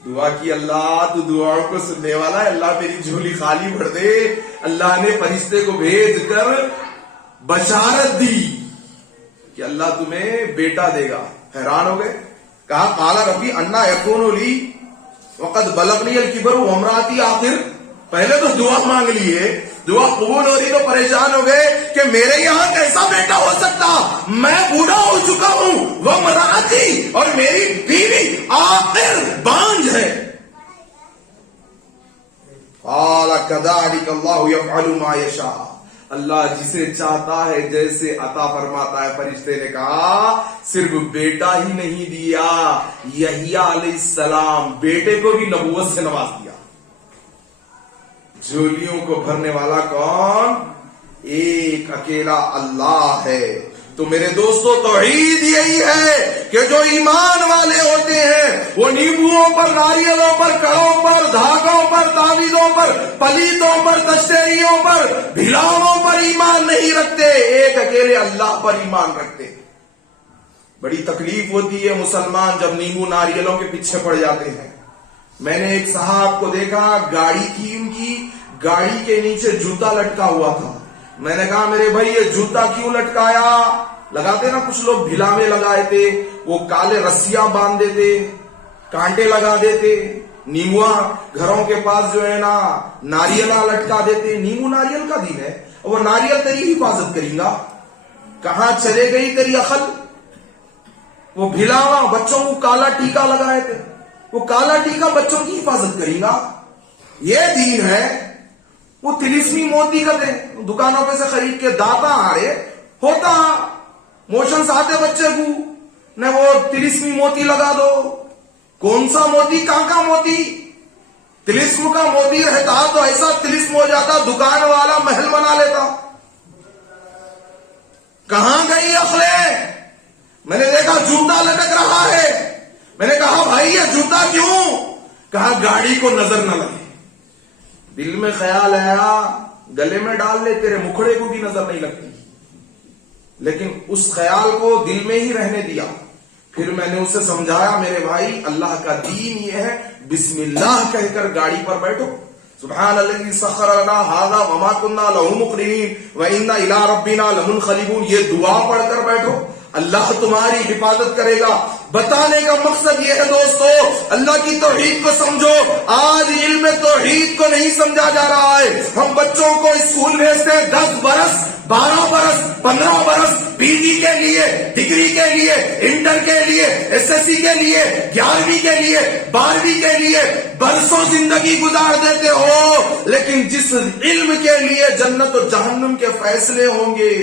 دعا کی اللہ تو دعاؤں کو سننے والا ہے. اللہ میری جھولی خالی بھر دے. اللہ نے فرشتے کو بھیج کر بشارت دی کہ اللہ تمہیں بیٹا دے گا. حیران ہو گئے. کہا قال ربی انا یکون لی وقد بلغنی الکبر وامراتی. آخر پہلے تو دعا مانگ لیے، دعا قبول ہو رہی تو پریشان ہو گئے کہ میرے یہاں کیسا بیٹا ہو سکتا، میں بوڑھا ہو چکا ہوں، وامراتی، اور میری بیوی آخر بانجھ ہے. قال كذلك اللہ یفعل ما یشاء. اللہ جسے چاہتا ہے جیسے عطا فرماتا ہے. فرشتے نے کہا صرف بیٹا ہی نہیں دیا، یحییٰ علیہ السلام بیٹے کو بھی نبوت سے نواز دیا. جھولیوں کو بھرنے والا کون؟ ایک اکیلا اللہ ہے. تو میرے دوستو توحید یہی ہے کہ جو ایمان والے ہوتے ہیں وہ نیمبوؤں پر، ناریلوں پر، کڑوں پر، دھاگوں پر، تعویذوں پر، پلیتوں پر، تشتریوں پر، بھلاؤں پر ایمان نہیں رکھتے، ایک اکیلے اللہ پر ایمان رکھتے. بڑی تکلیف ہوتی ہے مسلمان جب نیمبو ناریلوں کے پیچھے پڑ جاتے ہیں. میں نے ایک صاحب کو دیکھا، گاڑی تھی ان کی، گاڑی کے نیچے جوتا لٹکا ہوا تھا. میں نے کہا میرے بھائی یہ جوتا کیوں لٹکایا؟ لگاتے نا کچھ لوگ بھلا میں لگائے تھے، وہ کالے رسیاں باندھ دیتے، کانٹے لگا دیتے. نیمبوا گھروں کے پاس جو ہے نا ناریلا لٹکا دیتے. نیمبو ناریل کا دین ہے، وہ ناریل تیری حفاظت کریں گا. کہاں چلے گئی تیری عقل؟ وہ بھلاوا بچوں کو کالا ٹیکا لگائے تھے، وہ کالا ٹیکا بچوں کی حفاظت کرے گا. یہ دین ہے. وہ تلسمی موتی کا دے دکانوں پہ سے خرید کے داتا آ رہے ہوتا، موشنز آتے بچے کو نہ وہ تلسمی موتی لگا دو. کون سا موتی؟ کہاں کا موتی؟ تلسم کا موتی رہتا تو ایسا تلسم ہو جاتا دکان والا محل بنا لیتا. کہاں گئی عقلیں؟ میں نے دیکھا جوتا لٹک رہا ہے. میں نے کہا بھائی یہ جوتا کیوں؟ کہا گاڑی کو نظر نہ لگے. دل میں خیال آیا گلے میں ڈال لے، تیرے مکھڑے کو بھی نظر نہیں لگتی. لیکن اس خیال کو دل میں ہی رہنے دیا. پھر میں نے اسے سمجھایا میرے بھائی اللہ کا دین یہ ہے بسم اللہ کہہ کر گاڑی پر بیٹھو. سبحان الذی سخر لنا ھذا وما كنا له مقرنین وانا الی ربنا لمنقلبون. یہ دعا پڑھ کر بیٹھو, اللہ تمہاری حفاظت کرے گا. بتانے کا مقصد یہ ہے دوستو, اللہ کی توحید کو سمجھو. آج علم توحید کو نہیں سمجھا جا رہا ہے. ہم بچوں کو اسکول بھیجتے 10 برس 12 برس 15 برس پی جی کے لیے, ڈگری کے لیے, انٹر کے لیے, ایس ایس سی کے لیے, 11ویں کے لیے, 12ویں کے لیے برسوں زندگی گزار دیتے ہو. لیکن جس علم کے لیے جنت و جہنم کے فیصلے ہوں گے,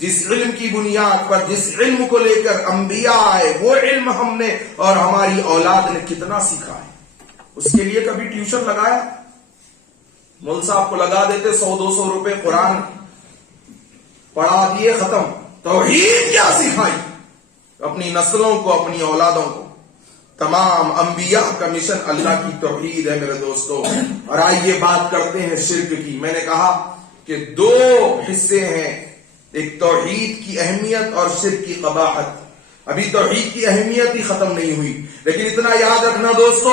جس علم کی بنیاد پر, جس علم کو لے کر انبیاء آئے, وہ علم ہم نے اور ہماری اولاد نے کتنا سیکھا ہے. اس کے لیے کبھی ٹیوشن لگایا؟ مول صاحب کو لگا دیتے 100-200 روپے, قرآن پڑھا دیے, ختم. توحید کیا سکھائی اپنی نسلوں کو, اپنی اولادوں کو؟ تمام انبیاء کا مشن اللہ کی توحید ہے میرے دوستو. اور آئیے بات کرتے ہیں شرک کی. میں نے کہا کہ 2 حصے ہیں, ایک توحید کی اہمیت اور شرک کی قباحت. ابھی توحید کی اہمیت ہی ختم نہیں ہوئی, لیکن اتنا یاد رکھنا دوستو,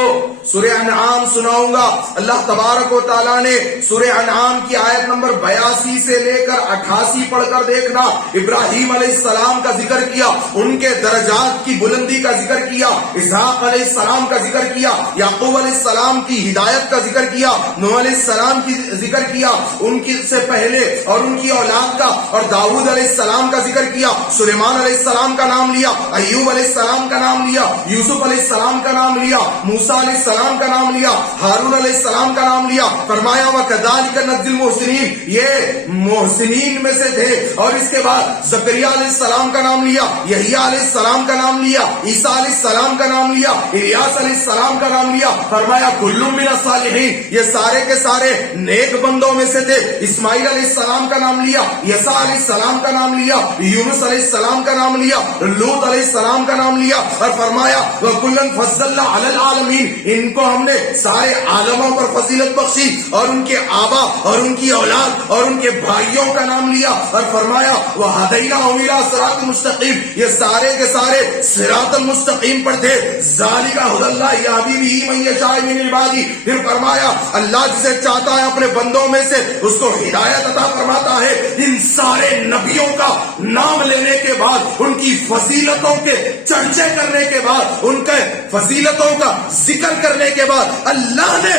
سورہ انعام سناؤں گا. اللہ تبارک و تعالیٰ نے سورہ انعام کی آیت نمبر 82 سے لے کر 88 پڑھ کر دیکھنا. ابراہیم علیہ السلام کا ذکر کیا, ان کے درجات کی بلندی کا ذکر کیا, اسحاق علیہ السلام کا ذکر کیا, یعقوب علیہ السلام کی ہدایت کا ذکر کیا, نوح علیہ السلام کی ذکر کیا, ان کی سے پہلے اور ان کی اولاد کا, اور داؤد علیہ السلام کا ذکر کیا, سلیمان علیہ السلام کا نام لیا, ایوب علیہ السلام کا نام لیا, یوسف علیہ السلام کا نام لیا, موسیٰ علیہ السلام کا نام لیا, ہارون علیہ السلام کا نام لیا. فرمایا وَكَذَلِكَ نَجْزِي الْمُحْسِنِينَ, یہ محسنین میں سے تھے. اور اس کے بعد زکریا علیہ السلام کا نام لیا, یحییٰ علیہ السلام کا نام لیا, عیسیٰ علیہ السلام کا نام لیا, الیاس علیہ السلام کا نام لیا. فرمایا کُلٌّ مِّنَ الصَّالِحِينَ, یہ سارے کے سارے نیک بندوں میں سے تھے. اسماعیل علیہ السلام کا نام لیا, یسع علیہ السلام کا نام لیا, یونس علیہ السلام کا نام لیا, لوط علیہ السلام کا نام لیا. اور فرمایا وَكُلًّا فَضَّلْنَا عَلَى الْعَالَمِينَ, ان کو ہم نے سارے عالموں پر فضیلت بخشی, اور ان کے آبا اور ان کی اولاد اور ان کے بھائیوں کا نام لیا. اور فرمایا وَهَدَيْنَاهُمْ إِلَىٰ صِرَاطٍ مُسْتَقِيمٍ, یہ سارے کے سارے صراط المستقیم پر تھے. ذَلِكَ هُدَى اللَّهِ يَهْدِي بِهِ مَن يَشَاءُ مِنْ عِبَادِهِ. پھر فرمایا اللہ جسے چاہتا ہے اپنے بندوں میں سے اس کو ہدایت عطا فرماتا ہے. ان سارے نبیوں کا نام لینے کے بعد, ان کی فضیلتوں کے چرچے کرنے کے بعد, ان کے فضیلتوں کا ذکر کرنے کے بعد, اللہ نے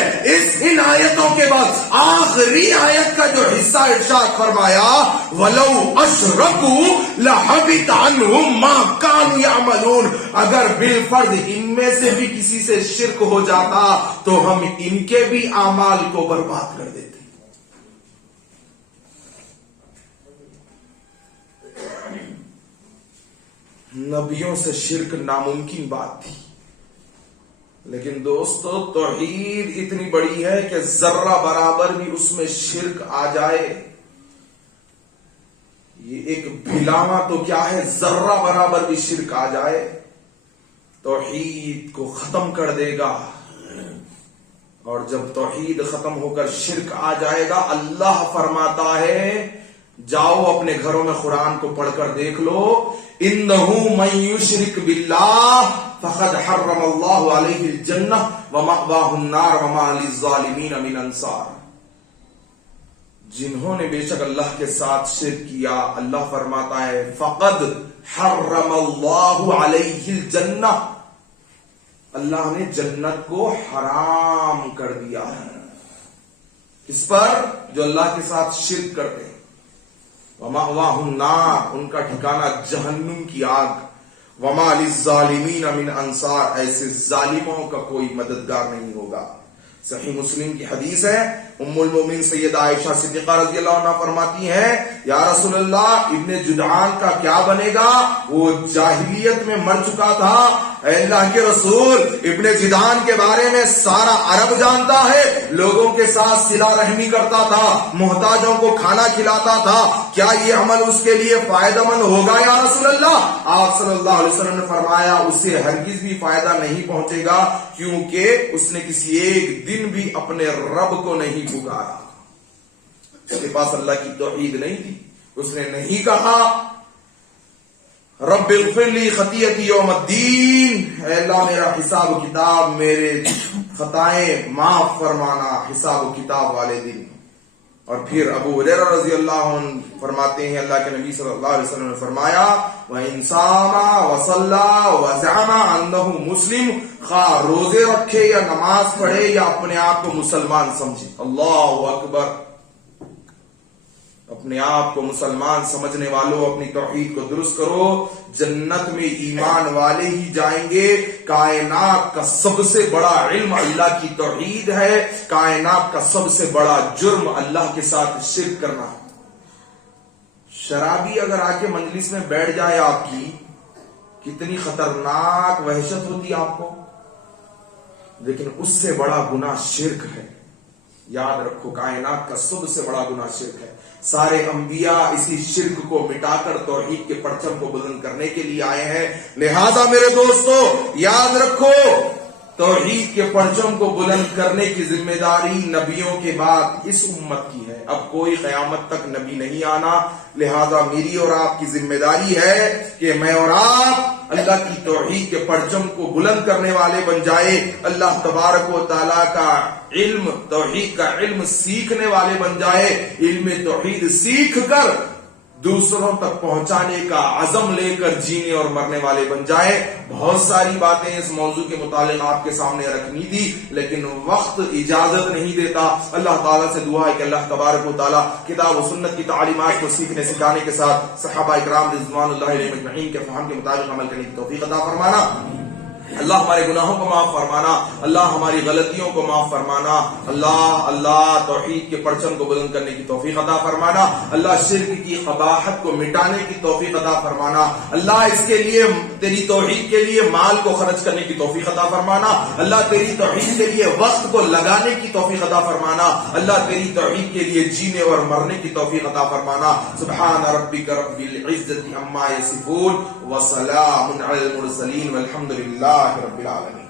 ان آیتوں کے بعد آخری آیت کا جو حصہ ارشاد فرمایا وَلَوْ أَشْرَكُوا لَحَبِطَ عَنْهُمْ مَا كَانُوا يَعْمَلُونَ, اگر بالفرض ان میں سے بھی کسی سے شرک ہو جاتا تو ہم ان کے بھی اعمال کو برباد کر دیتے. نبیوں سے شرک ناممکن بات تھی, لیکن دوستو توحید اتنی بڑی ہے کہ ذرہ برابر بھی اس میں شرک آ جائے, یہ ایک بھلاوا تو کیا ہے, ذرہ برابر بھی شرک آ جائے توحید کو ختم کر دے گا. اور جب توحید ختم ہو کر شرک آ جائے گا, اللہ فرماتا ہے جاؤ اپنے گھروں میں قرآن کو پڑھ کر دیکھ لو, انہو من یشرک باللہ فقد حرم اللہ علیہ الجنہ ومأواہ النار وما للظالمین من انصار. جنہوں نے بے شک اللہ کے ساتھ شرک کیا, اللہ فرماتا ہے فقد حرم اللہ علیہ الجنہ, اللہ نے جنت کو حرام کر دیا ہے اس پر جو اللہ کے ساتھ شرک کرتے ہیں. وَمَأْوَاهُ النَّارُ, ان کا ٹھکانہ جہنم کی آگ. وَمَا لِلظَّالِمِينَ مِنْ أَنصَارٍ, ایسے ظالموں کا کوئی مددگار نہیں ہوگا. صحیح مسلم کی حدیث ہے, ام المومن سیدہ عائشہ صدیقہ رضی اللہ عنہ فرماتی ہیں یا رسول اللہ ابن جدعان کا کیا بنے گا, وہ جاہلیت میں مر چکا تھا. اے اللہ کے رسول, ابن جدعان کے بارے میں سارا عرب جانتا ہے, لوگوں کے ساتھ صلہ رحمی کرتا تھا, محتاجوں کو کھانا کھلاتا تھا, کیا یہ عمل اس کے لیے فائدہ مند ہوگا یا رسول اللہ؟ آپ صلی اللہ علیہ وسلم نے فرمایا اسے ہرگز بھی فائدہ نہیں پہنچے گا, کیونکہ اس نے کسی ایک دن بھی اپنے رب کو نہیں پکارا. اس کے پاس اللہ کی توحید نہیں تھی, اس نے نہیں کہا رب اغفر لی خطیئتی یوم الدین، اے اللہ میرا حساب و کتاب، میرے خطائیں معاف فرمانا حساب و کتاب والے دن۔ اور پھر ابو ہریرہ رضی اللہ عنہ فرماتے ہیں اللہ کے نبی صلی اللہ علیہ وسلم نے فرمایا وَإِن صَامَ وَصَلَّى وَزَعَمَ أَنَّهُ مسلم، خواہ روزے رکھے یا نماز پڑھے یا اپنے آپ کو مسلمان سمجھے۔ اللہ اکبر، اپنے آپ کو مسلمان سمجھنے والوں اپنی توحید کو درست کرو، جنت میں ایمان والے ہی جائیں گے۔ کائنات کا سب سے بڑا علم اللہ کی توحید ہے، کائنات کا سب سے بڑا جرم اللہ کے ساتھ شرک کرنا ہے۔ شرابی اگر آ کے مجلس میں بیٹھ جائے آپ کی، کتنی خطرناک وحشت ہوتی آپ کو، لیکن اس سے بڑا گناہ شرک ہے۔ یاد رکھو کائنات کا سب سے بڑا گناہ شرک ہے۔ سارے انبیاء اسی شرک کو مٹا کر توحید کے پرچم کو بلند کرنے کے لیے آئے ہیں، لہذا میرے دوستو یاد رکھو توحید کے پرچم کو بلند کرنے کی ذمہ داری نبیوں کے بعد اس امت کی ہے۔ اب کوئی قیامت تک نبی نہیں آنا، لہذا میری اور آپ کی ذمہ داری ہے کہ میں اور آپ اللہ کی توحید کے پرچم کو بلند کرنے والے بن جائے، اللہ تبارک و تعالیٰ کا علم، توحید کا علم سیکھنے والے بن جائے، علم توحید سیکھ کر دوسروں تک پہنچانے کا عزم لے کر جینے اور مرنے والے بن جائے۔ بہت ساری باتیں اس موضوع کے متعلق آپ کے سامنے رکھنی تھی، لیکن وقت اجازت نہیں دیتا۔ اللہ تعالیٰ سے دعا ہے کہ اللہ تبارک و تعالیٰ کتاب و سنت کی تعلیمات کو سیکھنے سکھانے کے ساتھ صحابہ اکرام رضوان اللہ علیہم اجمعین کے فہم کے مطابق عمل کرنے کی توفیق عطا فرمانا۔ اللہ ہمارے گناہوں کو معاف فرمانا، اللہ ہماری غلطیوں کو معاف فرمانا، اللہ توحید کے پرچم کو بلند کرنے کی توفیق عطا فرمانا، اللہ شرک کی قباحت کو مٹانے کی توفیق عطا فرمانا، اللہ اس کے لیے تیری توحید کے لیے مال کو خرچ کرنے کی توفیق عطا فرمانا، اللہ تیری توحید کے لیے وقت کو لگانے کی توفیق عطا فرمانا، اللہ تیری توحید کے لیے جینے اور مرنے کی توفیق عطا فرمانا۔ سبحان ربک رب العزت عما یصفون وسلام علی المرسلین والحمد للہ رب العالمین۔